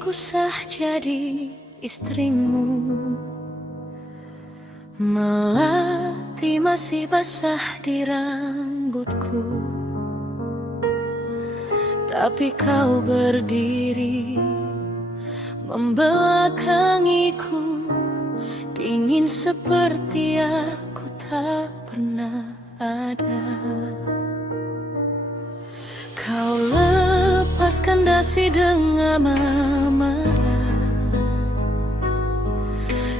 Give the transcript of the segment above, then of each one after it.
aku sah jadi istrimu. Melati masih basah di rambutku, tapi kau berdiri membelakangiku, dingin seperti aku tak pernah ada. Kau lepaskan dasi dengan amarah,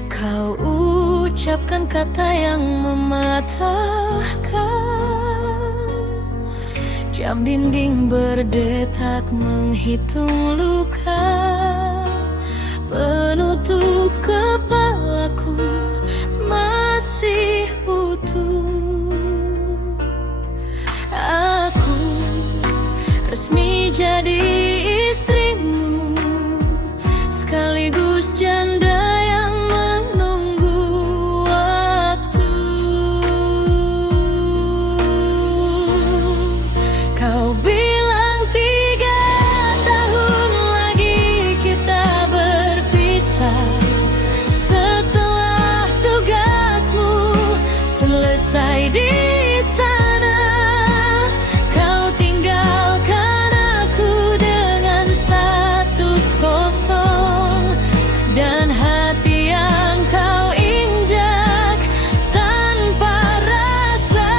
kau ucapkan kata yang mematahkan. Jam dinding berdetak menghitung luka, penutup kepalaku masih utuh. Aku resmi jadi istrimu, sekaligus janda yang menunggu waktu. Kau bilang 3 tahun lagi kita berpisah, setelah tugasmu selesai di sana. Kau tinggalkan aku dengan status kosong, dan hati yang kau injak tanpa rasa.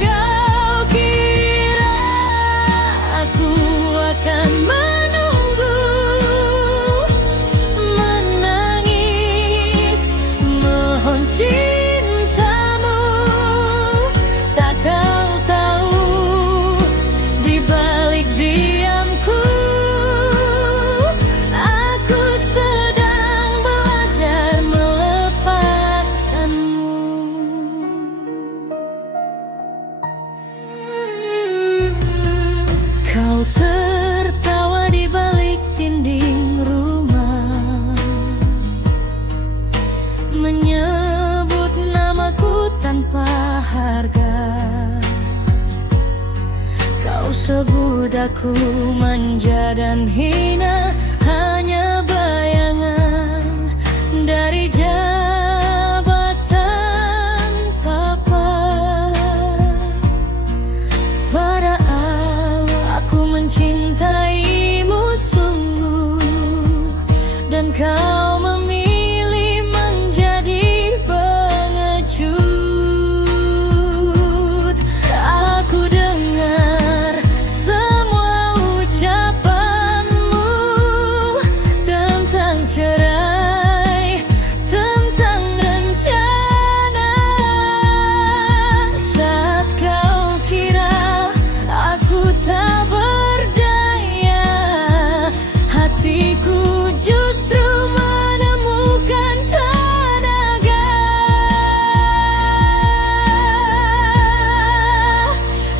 Kau kira aku akan menunggu, menangis, mohon cintamu. Tak kau tahu, di balik diamku, aku sedang belajar melepaskanmu. Kau tertawa di balik dinding rumah, menyebut namaku tanpa harga. Kau sebut aku manja dan hina, hanya bayangan dari jabatan papa. Padahal aku mencintaimu sungguh, dan kau memilih menjadi pengecut. Aku dengar semua ucapanmu tentang cerai, tentang rencana. Saat kau kira aku tak berdaya, hatiku justru menemukan tenaga.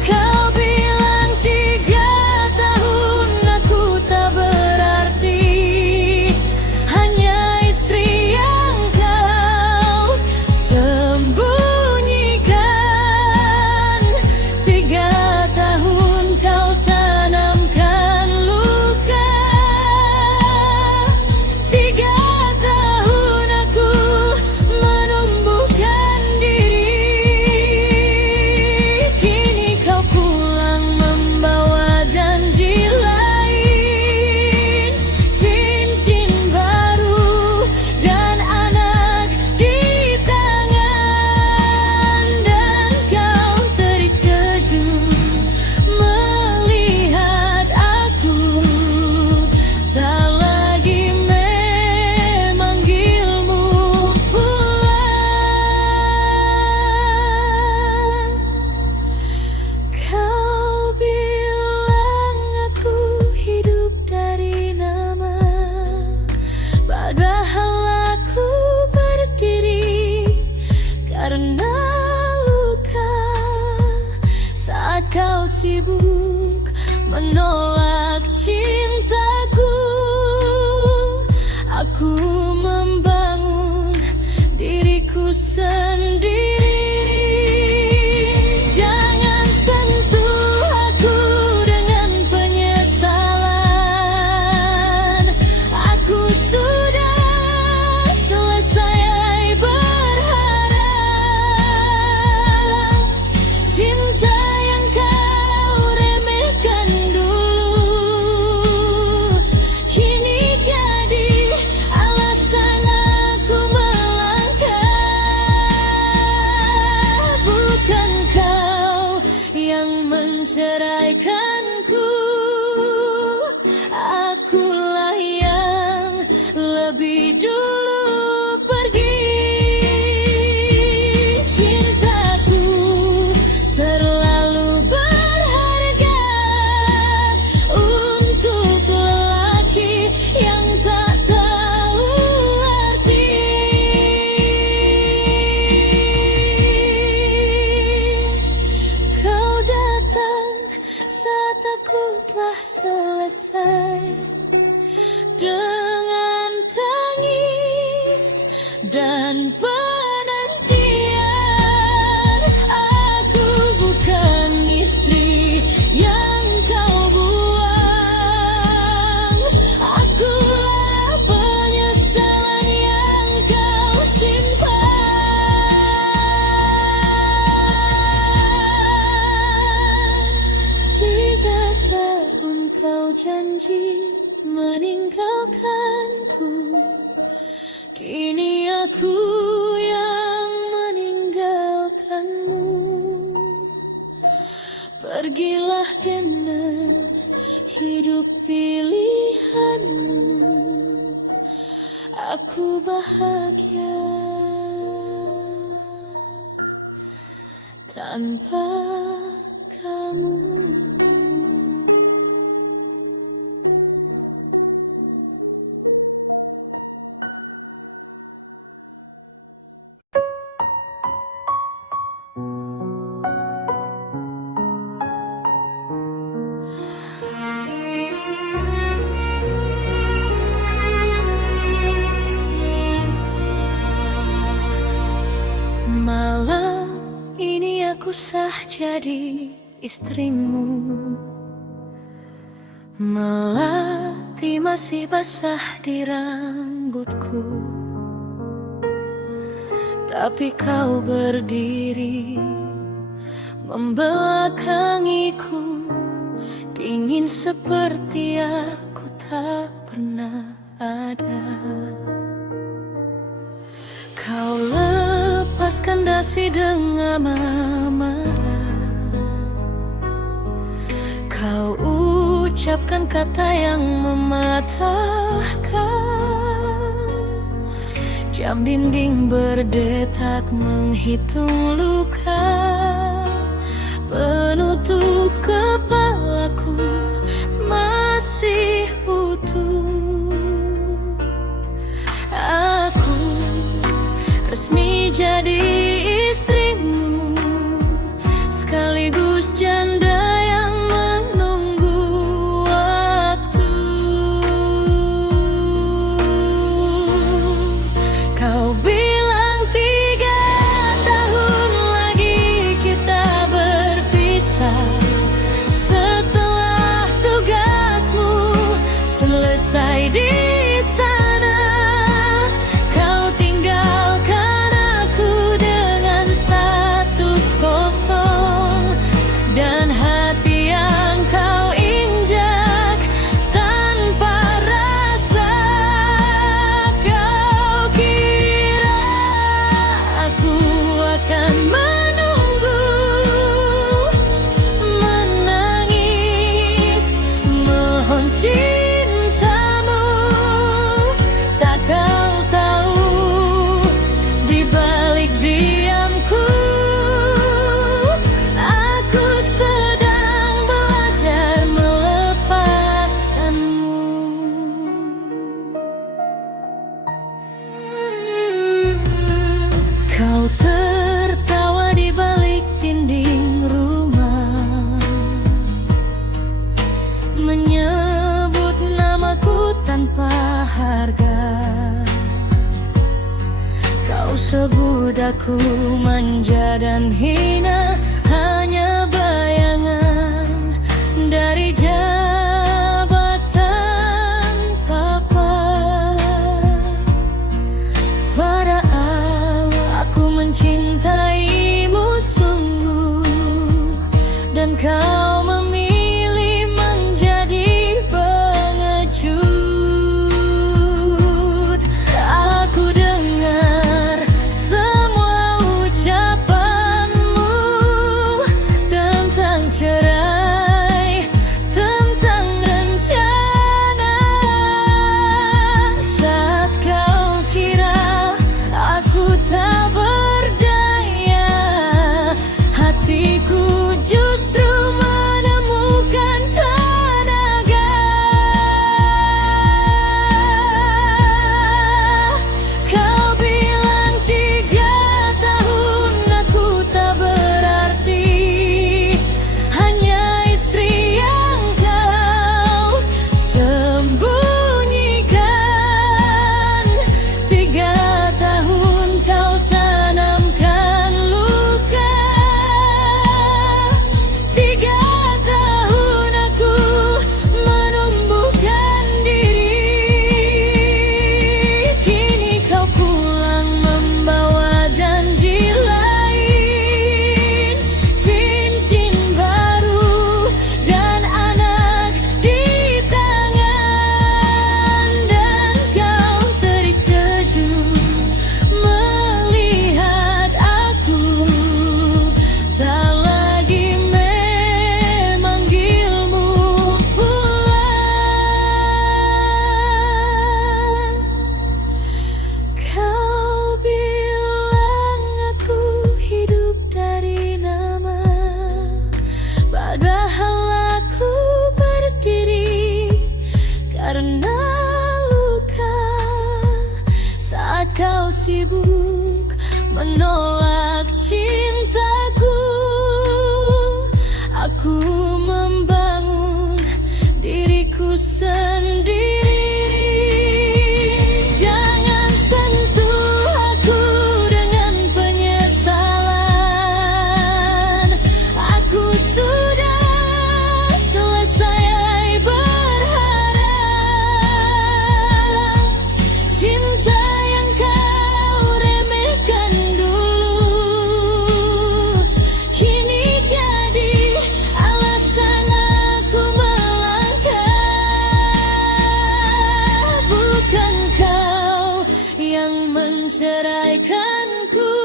Kau bilang 3 tahun aku tak berarti, hanya istri yang kau sembunyikan. 3 tahun kau tanamkan luka, 3 tahun aku menumbuhkan diri. Kini kau pulang membawa janji lain, cincin baru dan anak di tangan. Dan kau terkejut melihat aku tak lagi memanggilmu pulang. Kau bilang aku hidup dari nama, padahal aku berdiri karena luka. Saat kau sibuk menolak cintaku, aku membangun diriku sendiri. Jangan sentuh aku dengan penyesalan. kataku telah selesai. Dengan tangis dan penantian, aku bukan istri yang kau buang. Akulah penyesalan yang kau simpan. 3 tahun kau janji meninggalkanku, kini aku yang meninggalkanmu. Pergilah dengan hidup pilihanmu, aku bahagia tanpa kamu. Malam ini aku sah jadi istrimu, melati masih basah di rambutku, tapi kau berdiri membelakangiku, dingin seperti aku tak pernah ada. Kau lepaskan dasi dengan amarah, kau ucapkan kata yang mematahkan. Jam dinding berdetak menghitung luka, penutup kepalaku masih utuh. Aku resmi jadi istrimu, sekaligus janda yang menunggu waktu. Kau bilang 3 tahun lagi kita berpisah, setelah tugasmu selesai di sana. Kau tinggalkan aku dengan status kosong, dan hati yang kau injak tanpa rasa. Kau kira aku akan menunggu, menangis, mohon cintamu. Tak kau tahu, di balik diamku, aku sedang belajar melepaskanmu. Kau tertawa di balik dinding rumah, menyebut namaku tanpa harga. Kau sebut aku manja dan hina, hanya bayangan dari jabatan papa. Padahal aku mencintaimu sungguh, dan kau memilih menjadi pengecut. Aku dengar semua ucapanmu sibuk menolak cintaku. Aku membangun diriku sendiri. Jangan sentuh aku dengan penyesalan. Aku sudah selesai berharap. Cinta yang kau remehkan dulu kini jadi alasan aku melangkah. Bukan kau yang menceraikanku,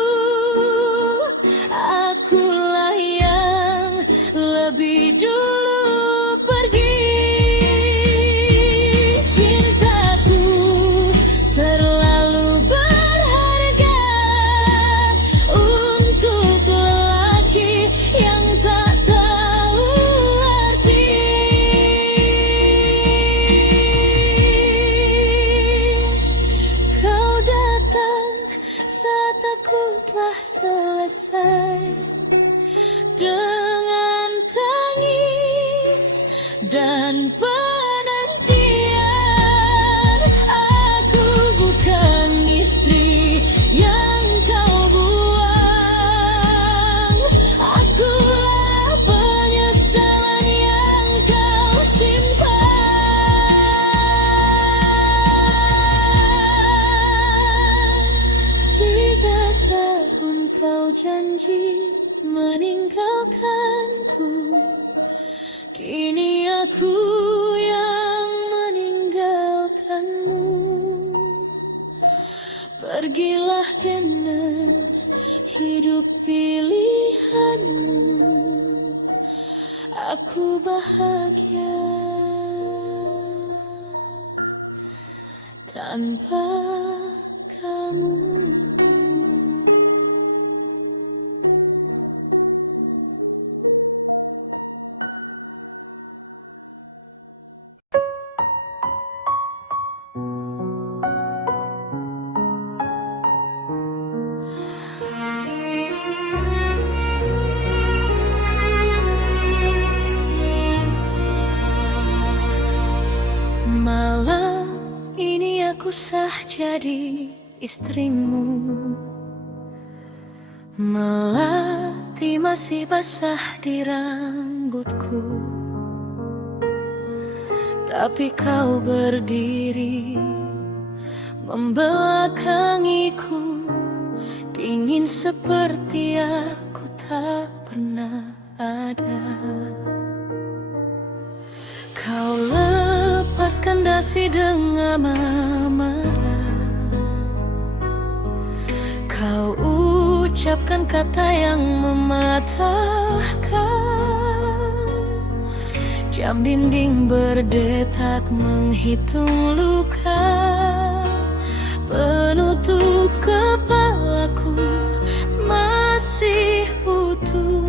akulah yang lebih dulu pergi. Cintaku terlalu berharga untuk lelaki yang tak tahu arti. Kau datang saat aku telah selesai dengan tangis dan penantian. Aku bukan istri yang kau buang. Akulah penyesalan yang kau simpan. 3 tahun kau janji meninggalkanku, kini aku yang meninggalkanmu. Pergilah dengan hidup pilihanmu, aku bahagia tanpa kamu. Malam ini aku sah jadi istrimu. Melati masih basah di rambutku, tapi kau berdiri membelakangiku, dingin seperti aku tak pernah ada. Kau lepaskan dasi dengan amarah, kau ucapkan kata yang mematahkan. Jam dinding berdetak menghitung luka, penutup kepalaku masih utuh.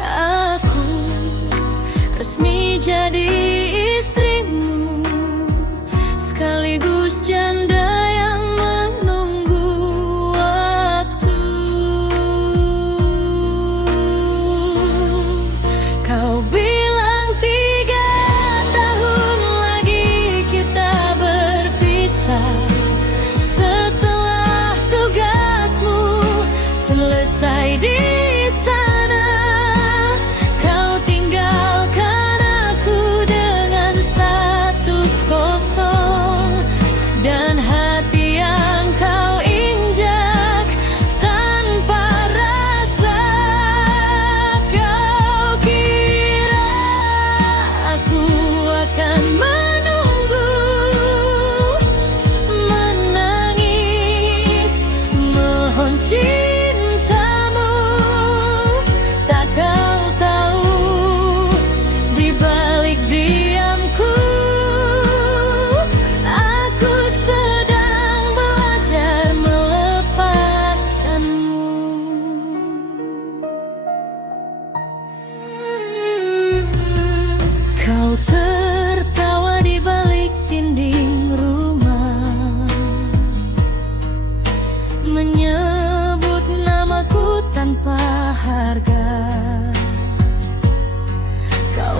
Aku resmi jadi istrimu, sekaligus janda yang menunggu waktu. Kau bilang 3 tahun lagi kita berpisah, setelah tugasmu selesai di sana. Kau tinggalkan aku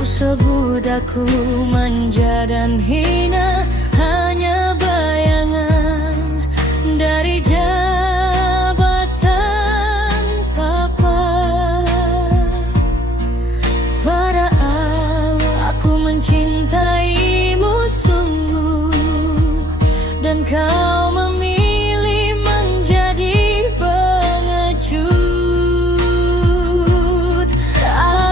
Kau sebut aku manja dan hina, hanya bayangan dari jabatan papa. Padahal aku mencintaimu sungguh, dan kau memilih menjadi pengecut.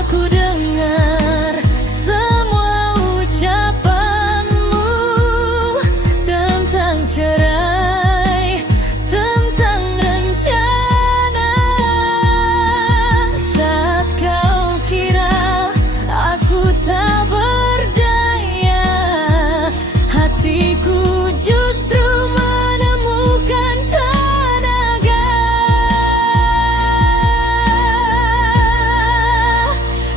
Aku dengar semua ucapanmu tentang cerai, tentang rencana. Saat kau kira aku tak berdaya, hatiku justru menemukan tenaga.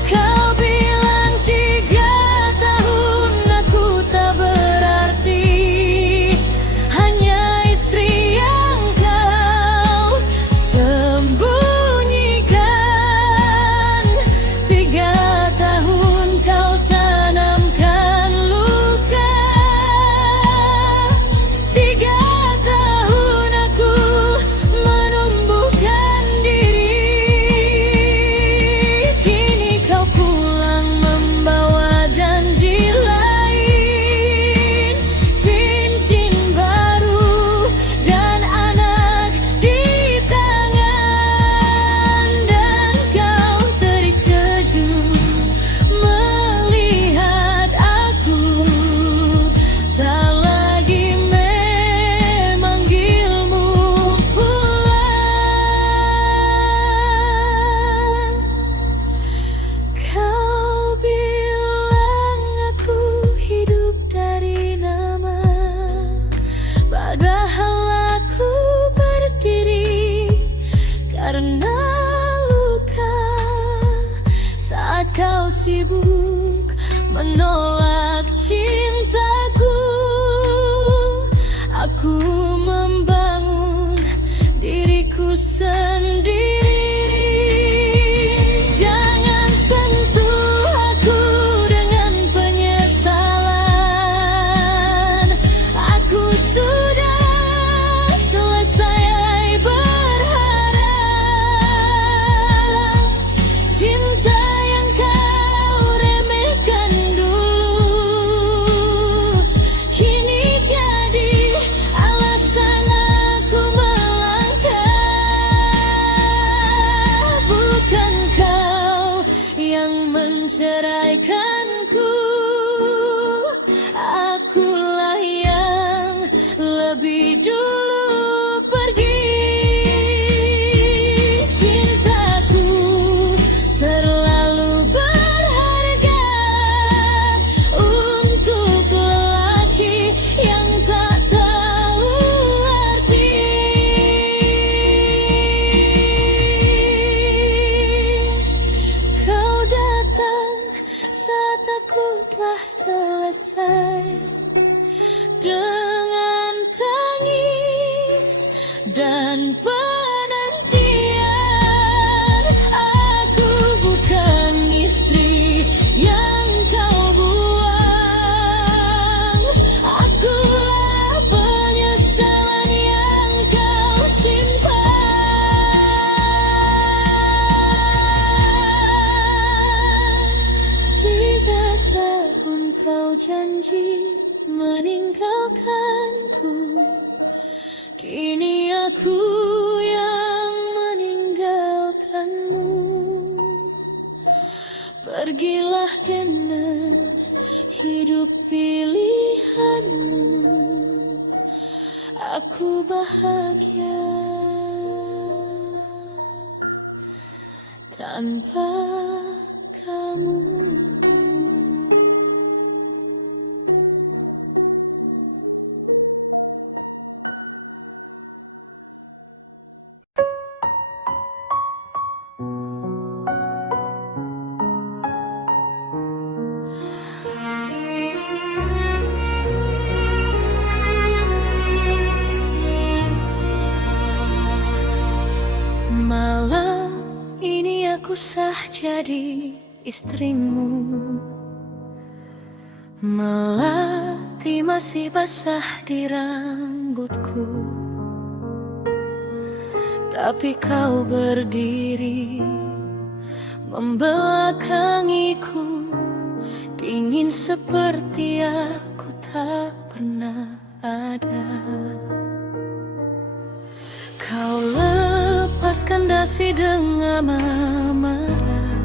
Kau bilang 3 tahun aku tak berarti, hanya istri yang kau sembunyikan. 3 tahun kau tanamkan luka, 3 tahun aku menumbuhkan diri. Kini kau pulang membawa janji lain, cincin baru dan anak di tangan. Dan kau terkejut melihat aku tak lagi memanggilmu pulang. Kau bilang aku hidup dari nama, padahal aku berdiri karena luka. Saat kau sibuk menolak cintaku, aku membangun diriku sendiri. Jangan sentuh aku dengan penyesalan. Aku sudah selesai berharap. Cinta yang kau remehkan dulu, kini jadi alasan aku melangkah. Bukan kau yang menceraikanku, akulah yang lebih dulu pergi. Cintaku terlalu berharga untuk lelaki yang tak tahu arti. Kau datang saat aku telah selesai, dengan tangis dan penantian. Aku bukan istri yang kau buang, akulah penyesalan yang kau simpan. 3 tahun kau janji meninggalkanku, kini aku yang meninggalkanmu. Pergilah dengan hidup pilihanmu, aku bahagia tanpa kamu. Malam ini aku sah jadi istrimu. Melati masih basah di rambutku, tapi kau berdiri membelakangiku, dingin seperti aku tak pernah ada. Kau lepaskan dasi dengan amarah,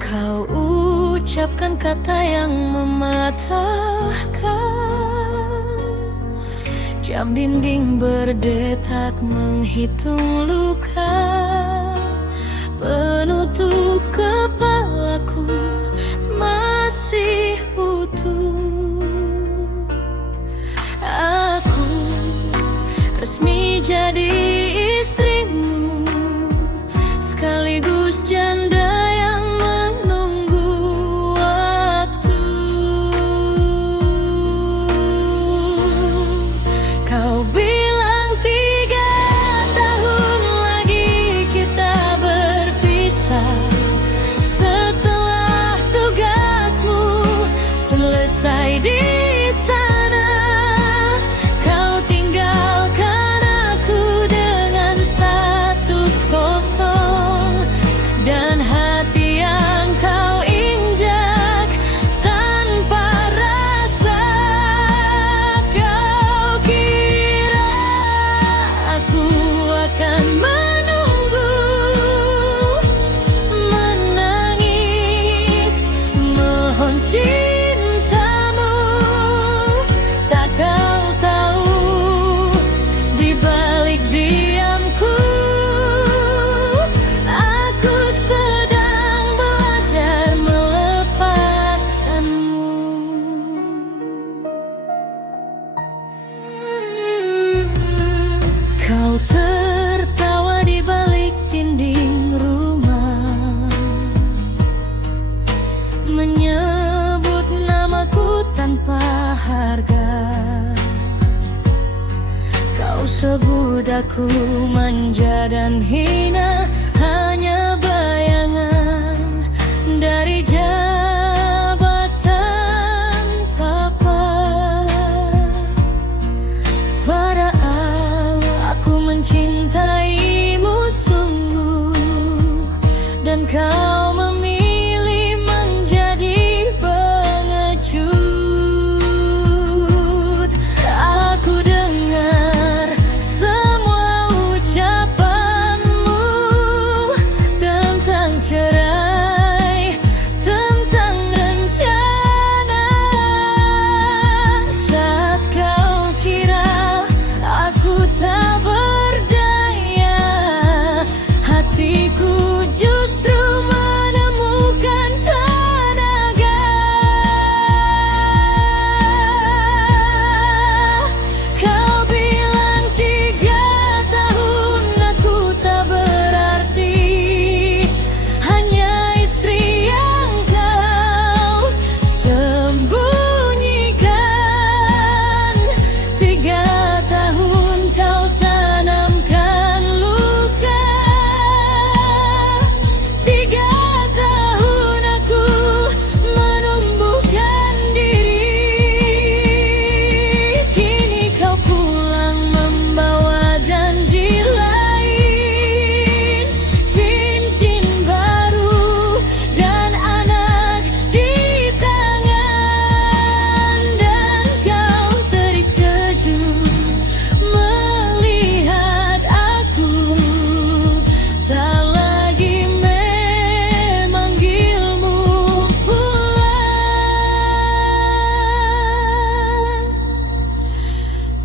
kau ucapkan kata yang mematahkan. Jam dinding berdetak menghitung luka, penutup kepalaku masih utuh. Aku resmi jadi istrimu, sekaligus janda yang menunggu waktu. Kau bilang 3 tahun lagi kita berpisah, setelah tugasmu selesai di sana. Kau tinggalkan aku dengan status kosong, dan hati yang kau injak tanpa rasa. Kau kira aku akan menunggu, menangis, mohon cintamu. Tak kau tahu, di balik diamku, aku sedang belajar melepaskanmu. Kau tertawa di balik dinding rumah, menyebut namaku tanpa harga. Kau sebut aku manja dan hina, hanya bayangan dari jabatan papa. Padahal aku mencintaimu sungguh, dan kau memilih menjadi pengecut. Aku dengar semua ucapanmu tentang cerai, tentang rencana. Saat kau kira aku tak berdaya, hatiku justru menemukan tenaga. Kau bilang 3 tahun aku tak berarti, hanya istri yang kau sembunyikan. 3 tahun kau tanamkan luka, 3 tahun aku menumbuhkan diri. Kini kau pulang membawa janji lain, cincin baru dan anak di tangan. Dan kau terkejut melihat aku tak lagi memanggilmu pulang.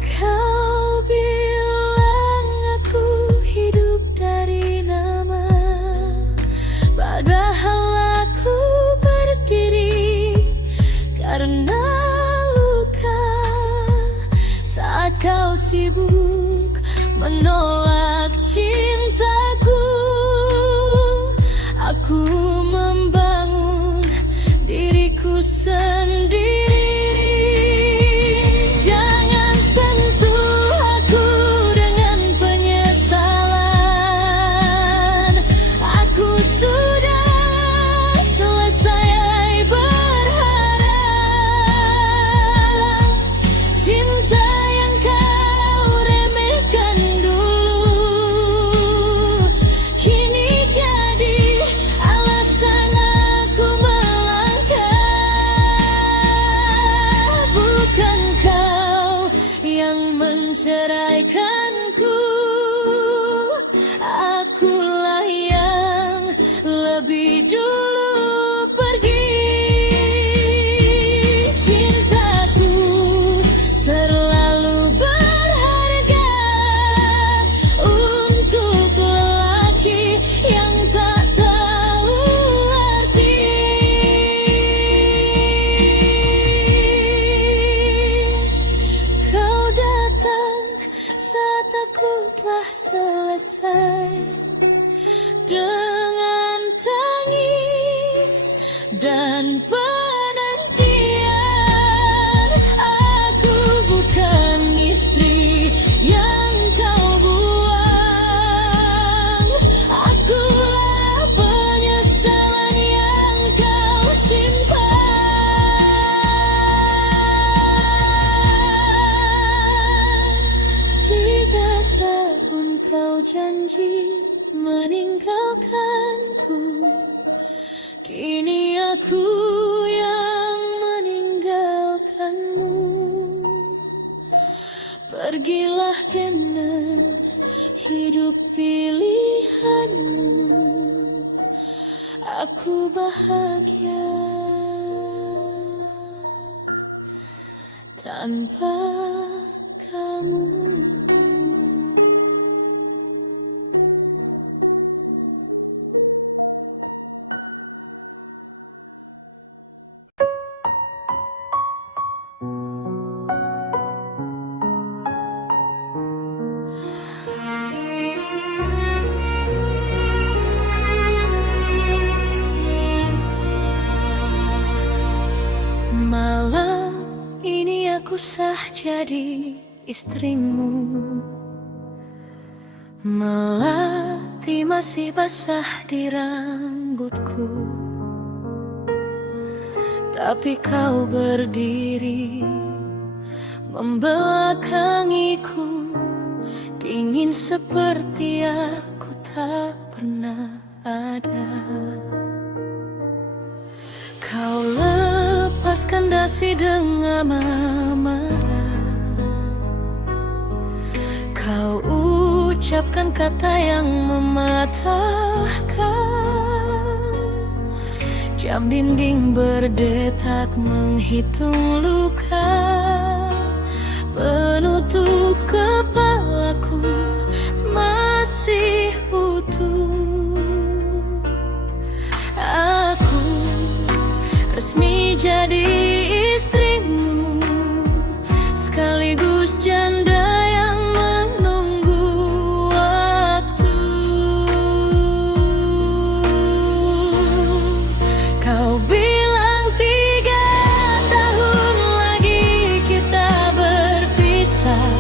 Kau bilang aku hidup dari nama, padahal aku berdiri karena luka. Saat kau sibuk menolak cintaku, aku membangun diriku sendiri. Jangan sentuh aku dengan penyesalan. Aku sudah selesai dan penantian. Aku bukan istri yang kau buang. Akulah penyesalan yang kau simpan. 3 tahun kau janji meninggalkanku, kini aku yang meninggalkanmu. Pergilah dengan hidup pilihanmu, aku bahagia tanpa kamu. Malam ini aku sah jadi istrimu, melati masih basah di rambutku, tapi kau berdiri membelakangiku, dingin seperti aku tak pernah ada. Kau lepaskan dasi dengan amarah, kau ucapkan kata yang mematahkan. Jam dinding berdetak menghitung luka, penutup kepalaku masih utuh. Aku resmi jadi istrimu, sekaligus janda yang menunggu waktu. Kau bilang 3 tahun lagi kita berpisah,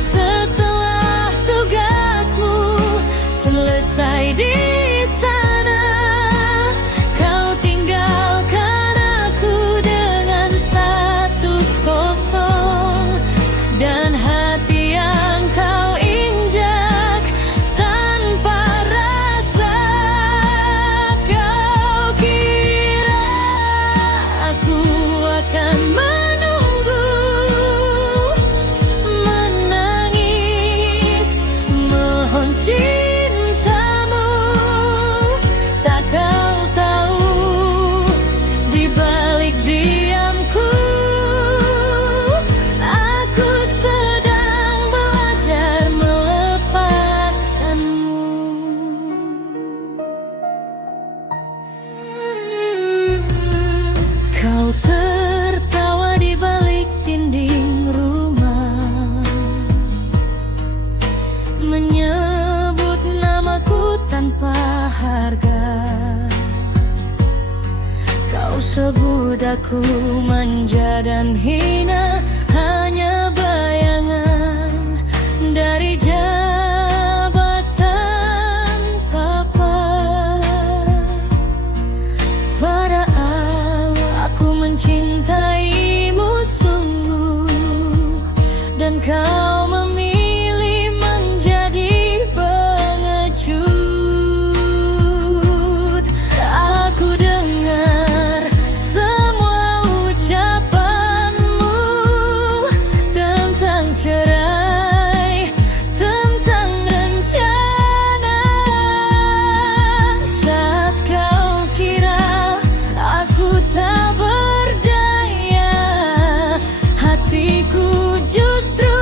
setelah tugasmu selesai di sana. Kau tinggalkan aku dengan status kosong, dan hati yang kau injak tanpa rasa. Kau kira aku akan menunggu, menangis, mohon cintamu. Tak kau tahu, di balik diamku, aku sedang belajar melepaskanmu. Kau tertawa di balik dinding rumah, menyebut namaku tanpa harga. Kau sebut aku manja dan hina, hanya bayangan dari jabatan papa. Padahal aku mencintaimu sungguh, dan kau memilih menjadi pengecut. Aku dengar semua ucapanmu tentang cerai, tentang rencana. Saat kau kira aku tak berdaya, hatiku justru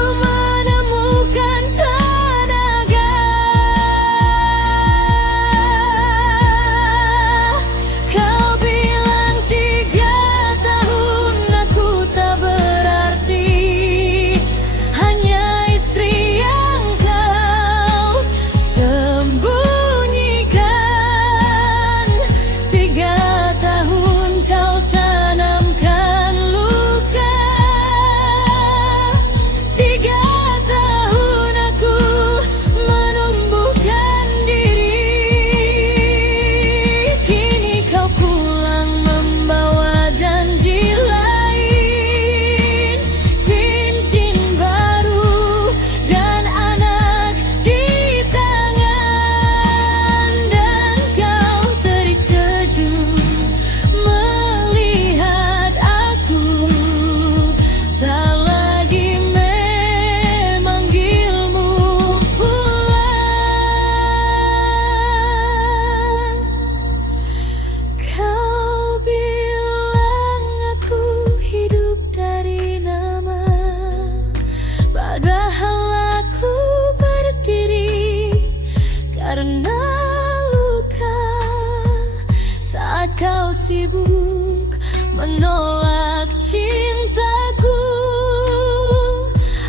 kau sibuk menolak cintaku,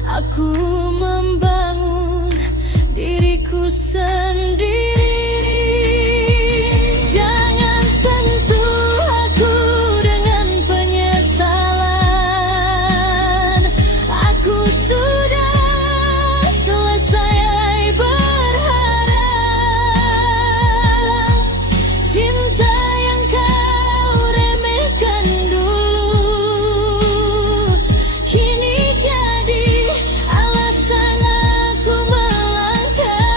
aku membangun diriku sendiri. Jangan sentuh aku dengan penyesalan. Aku sudah selesai berharap. Cinta yang kau remehkan dulu kini jadi alasan aku melangkah.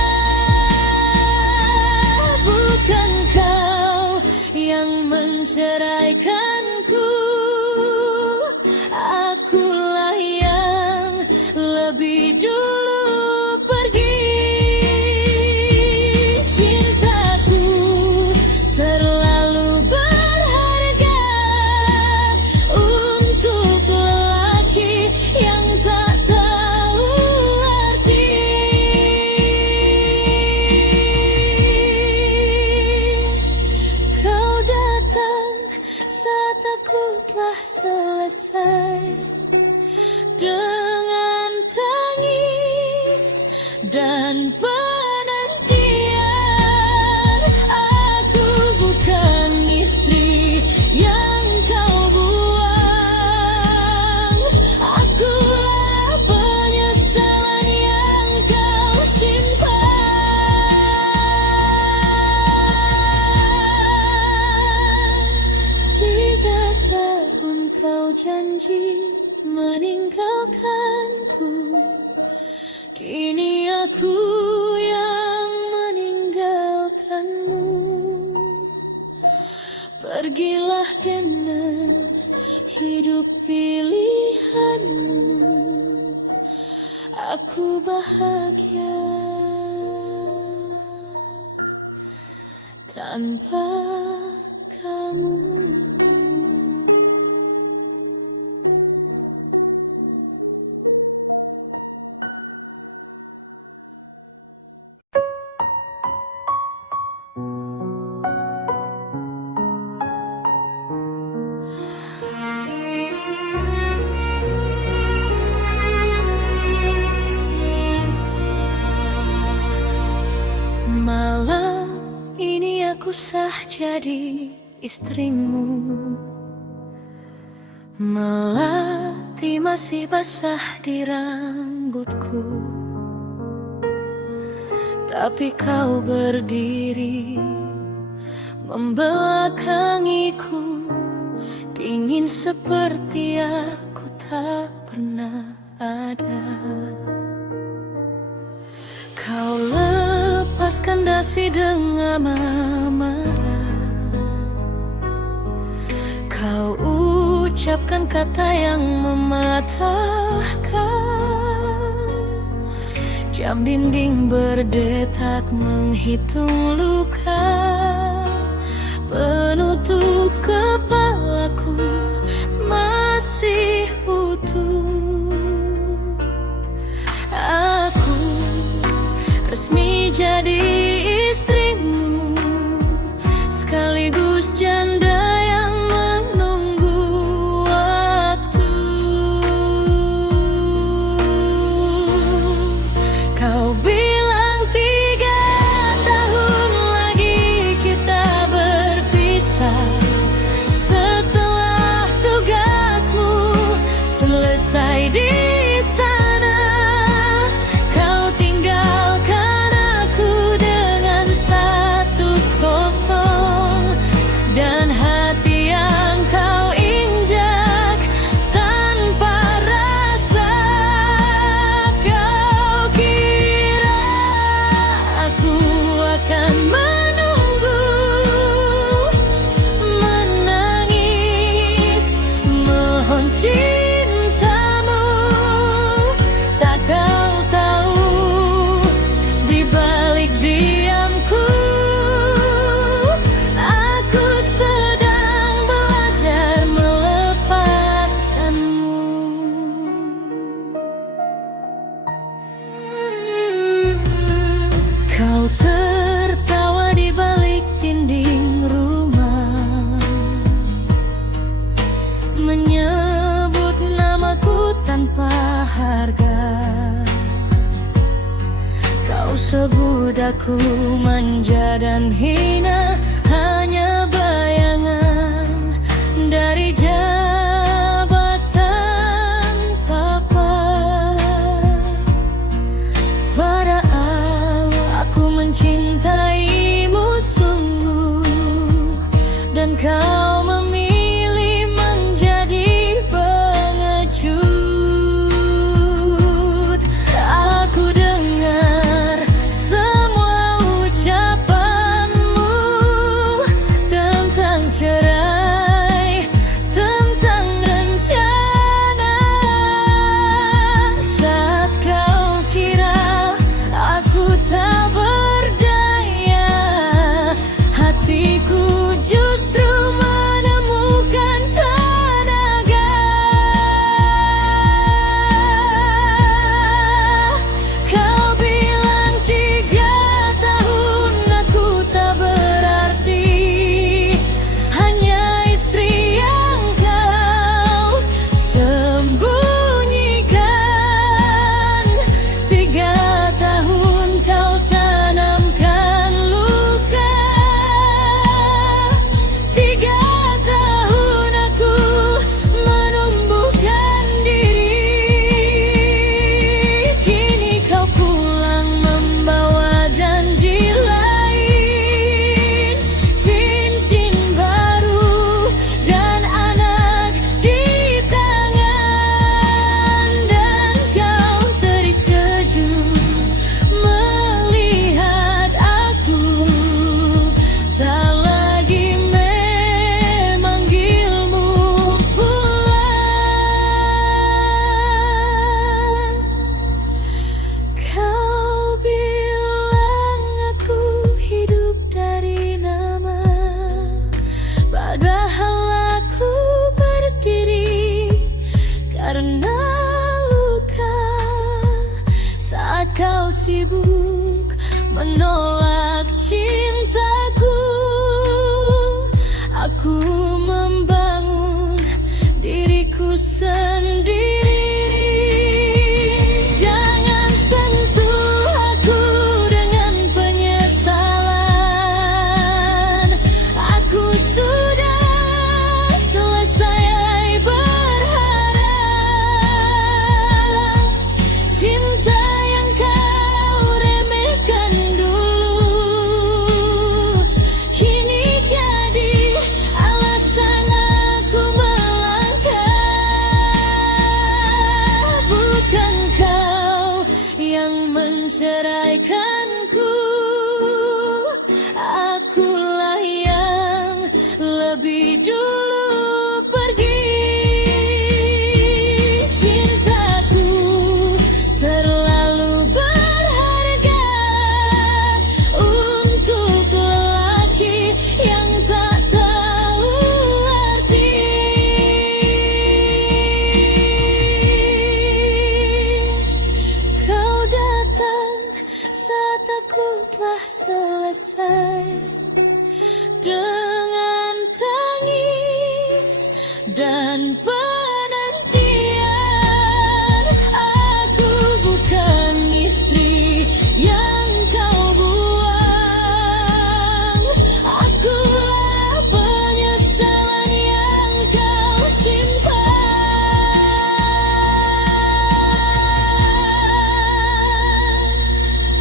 Bukan kau yang menceraikanku, akulah yang lebih dulu pergi. Cintaku terlalu berharga untuk lelaki yang tak tahu arti. Kau datang saat aku telah selesai dengan tangis dan penantian. Aku bukan istri yang kau buang. Akulah penyesalan yang kau simpan. 3 tahun kau janji meninggalkanku, kini aku yang meninggalkanmu. Pergilah dengan hidup pilihanmu, aku bahagia tanpa kamu. Malam ini aku sah jadi istrimu, melati masih basah di rambutku, tapi kau berdiri membelakangiku, dingin seperti aku tak pernah ada. Kau lepaskan dasi dengan amarah, kau ucapkan kata yang mematahkan. Jam dinding berdetak menghitung luka, penutup kepalaku masih utuh. Aku resmi jadi istrimu, sekaligus janda yang menunggu waktu. Kau bilang 3 tahun lagi kita berpisah. berharga. Kau sebut aku manja dan hina, hanya bayangan dari jabatan papa. Padahal aku mencintaimu sungguh, dan kau memilih menjadi pengecut. Aku dengar semua ucapanmu tentang cerai, tentang rencana. Saat kau kira aku tak berdaya, hatiku justru menemukan tenaga. Kau bilang 3 tahun aku tak berarti, hanya istri yang kau sembunyikan. 3 tahun kau tanamkan luka, 3 tahun aku menumbuhkan diri. Kini kau pulang membawa janji lain, cincin baru dan anak di tangan. Dan kau terkejut melihat aku tak lagi memanggilmu pulang. Kau bilang aku hidup dari nama, padahal aku berdiri karena luka. Saat kau sibuk menolak cintaku, aku membangun diriku sendiri. Jangan sentuh aku dengan penyesalan. Aku sudah selesai berharap. Cinta yang kau remehkan dulu, kini jadi alasan aku melangkah. Bukan kau yang menceraikanku, akulah yang lebih dulu pergi. Cintaku terlalu berharga untuk lelaki yang tak tahu arti. Kau datang saat aku telah selesai, dengan tangis dan penantian. Aku bukan istri yang kau buang, akulah penyesalan yang kau simpan.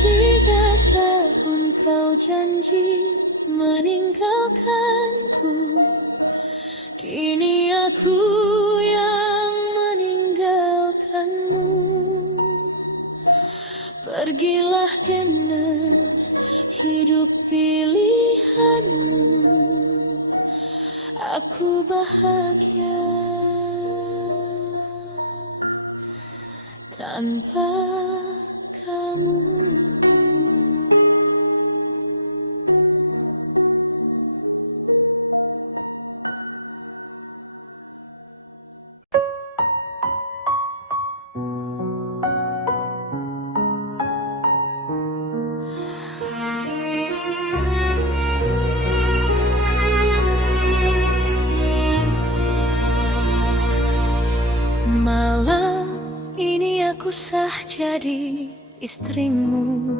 3 tahun kau janji meninggalkanku, kini aku yang meninggalkanmu. Pergilah dengan hidup pilihanmu, aku bahagia tanpa kamu. jadi istrimu.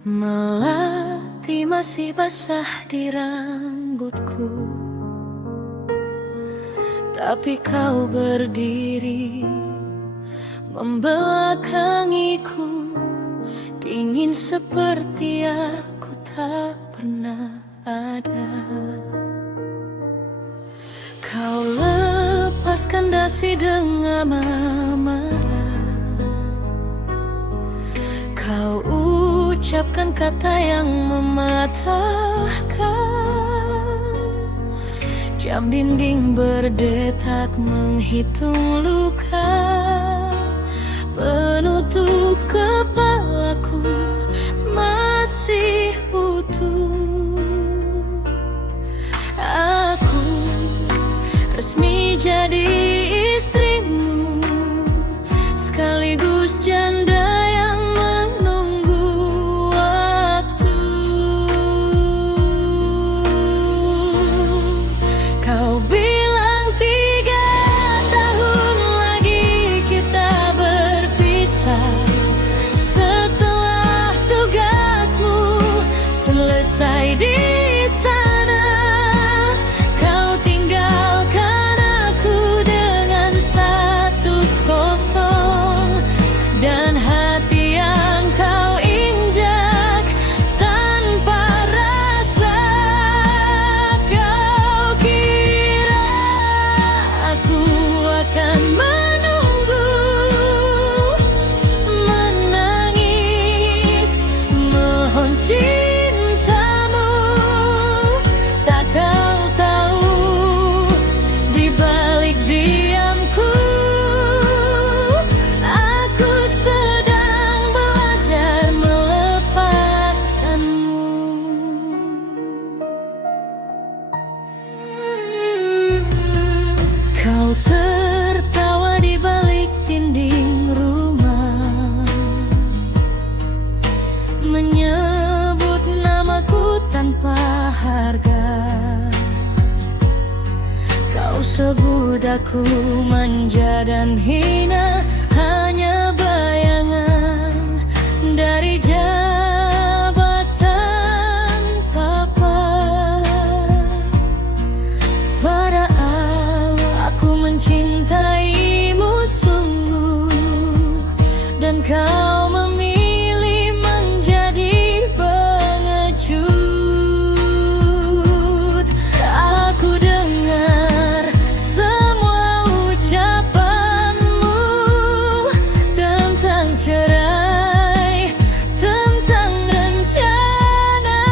Melati masih basah di rambutku, tapi kau berdiri membelakangiku, dingin seperti aku tak pernah ada. Kau lepaskan dasi dengan amarah, kau ucapkan kata yang mematahkan. Jam dinding berdetak menghitung luka, penutup kepalaku masih utuh. Aku resmi jadi istrimu, sekaligus janda yang menunggu waktu. Kau bilang 3 tahun lagi kita berpisah, setelah tugasmu selesai di sana. Kau tinggalkan aku dengan status kosong, dan hati yang kau injak tanpa rasa. Kau kira aku akan menunggu, menangis, mohon cintamu. Tak kau tahu, di balik diamku, aku sedang belajar melepaskanmu. Kau tertawa di balik dinding rumah, menyebut namaku tanpa harga. Kau sebut aku manja dan hina, hanya bayangan dari jabatan papa. Pada awal aku mencintaimu sungguh, dan kau memilih menjadi pengecut. Aku dengar semua ucapanmu tentang cerai, tentang rencana.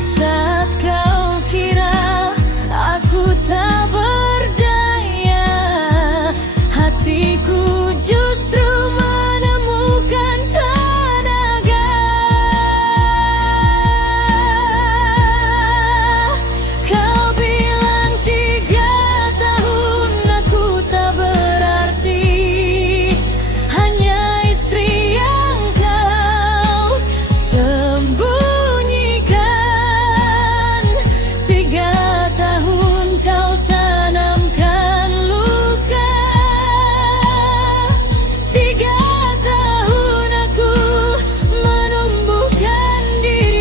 Saat kau kira aku tak berdaya, hatiku justru menemukan tenaga. Kau bilang 3 tahun aku tak berarti, hanya istri yang kau sembunyikan. 3 tahun kau tanamkan luka, 3 tahun aku menumbuhkan diri.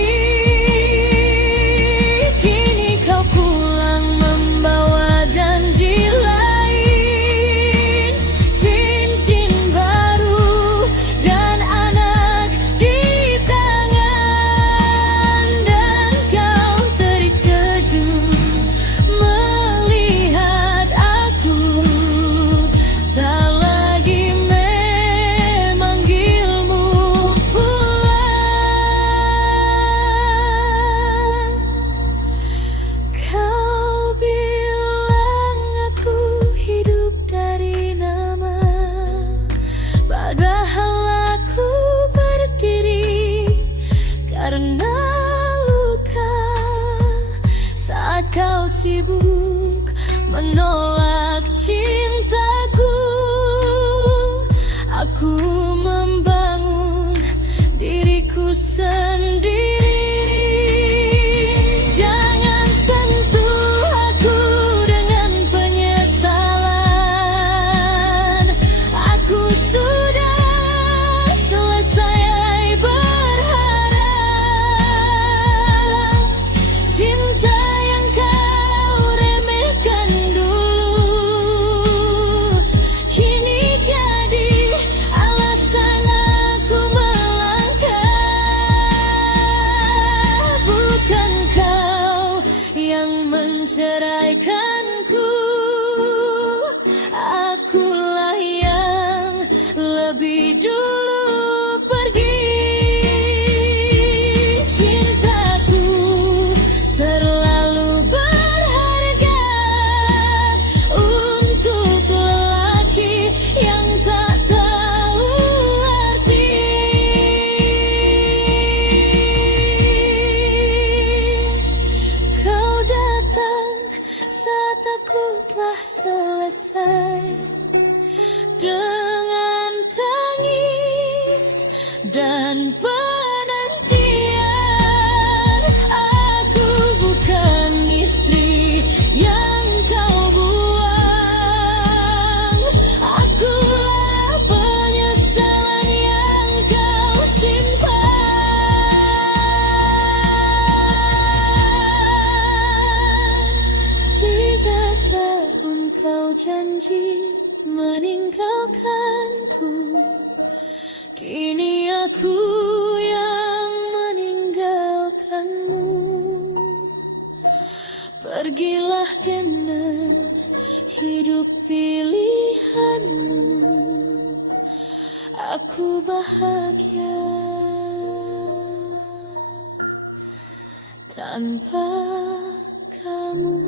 Kini kau pulang membawa janji lain, cincin baru dan anak di tangan. Dan kau terkejut melihat aku tak lagi memanggilmu pulang. Kau bilang aku hidup dari nama, padahal aku berdiri karena luka. Saat kau sibuk menolak cintaku, aku membangun diriku sendiri. Jangan sentuh aku dengan penyesalan. menceraikanku. Akulah yang lebih dulu pergi. Cintaku terlalu berharga untuk lelaki yang tak tahu arti. Kau datang saat aku telah selesai dengan tangis dan penantian. Aku bukan istri yang kau buang. Akulah penyesalan yang kau simpan. 3 tahun kau janji meninggalkanku. Kini aku yang meninggalkanmu. Pergilah dengan hidup pilihanmu. Aku bahagia tanpa kamu.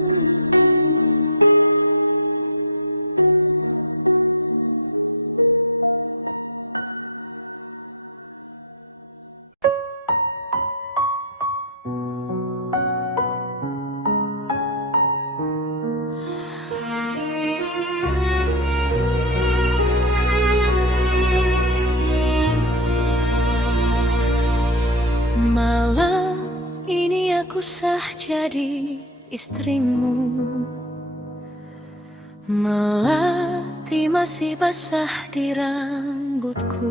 Malam ini aku sah jadi istrimu. Melati masih basah di rambutku,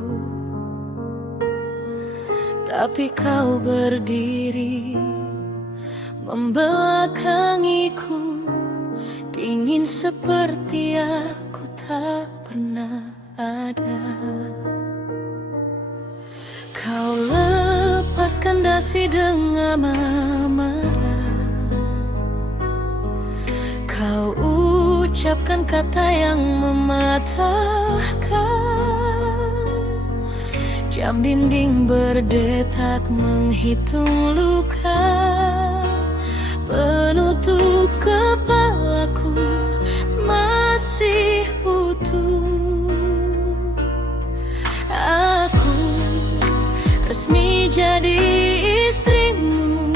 tapi kau berdiri membelakangiku. Dingin seperti aku tak pernah ada. Kau lepaskan dasi dengan amarah. Kau ucapkan kata yang mematahkan. Jam dinding berdetak menghitung luka. Penutup kepalaku masih utuh. Aku resmi jadi istrimu,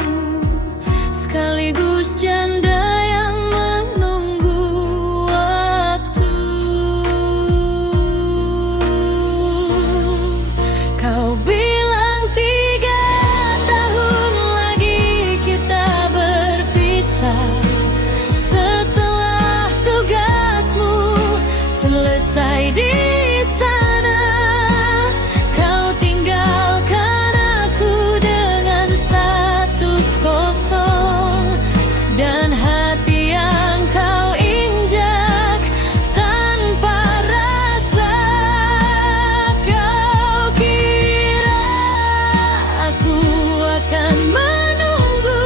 sekaligus janda yang menunggu waktu. Kau bilang 3 tahun lagi kita berpisah. Setelah tugasmu selesai di sana, kau tinggalkan aku dengan status kosong. Dan hati yang kau injak tanpa rasa. Kau kira aku akan menunggu,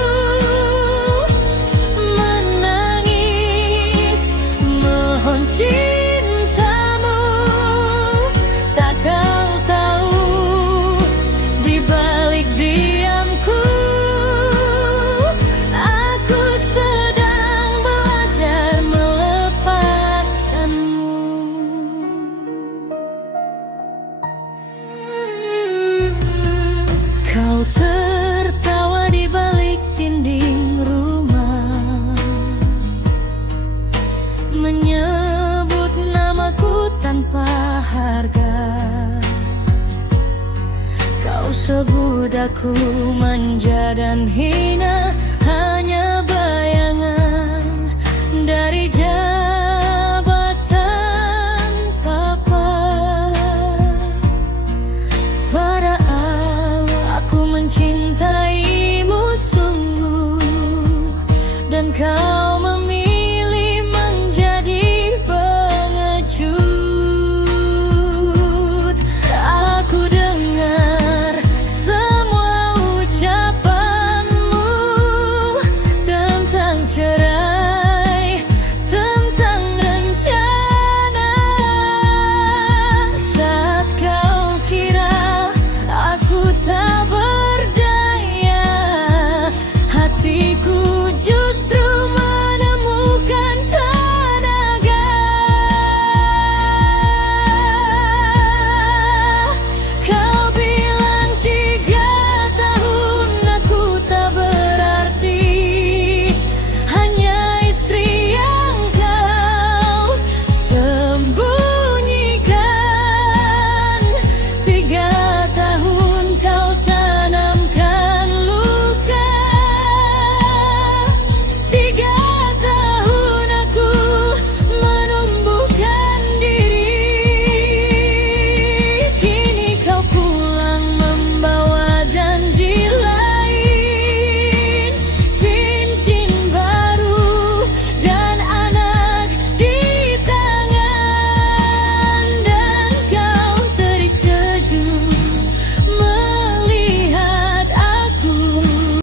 menangis, mohon cintamu. Tak kau tahu di balik diamku, aku sedang belajar melepaskanmu. Kau tertawa di balik dinding rumah, menyebut namaku tanpa harga. Kau sebut aku manja dan hina, hanya bayangan dari jabatan papa. Padahal aku mencintaimu sungguh, dan kau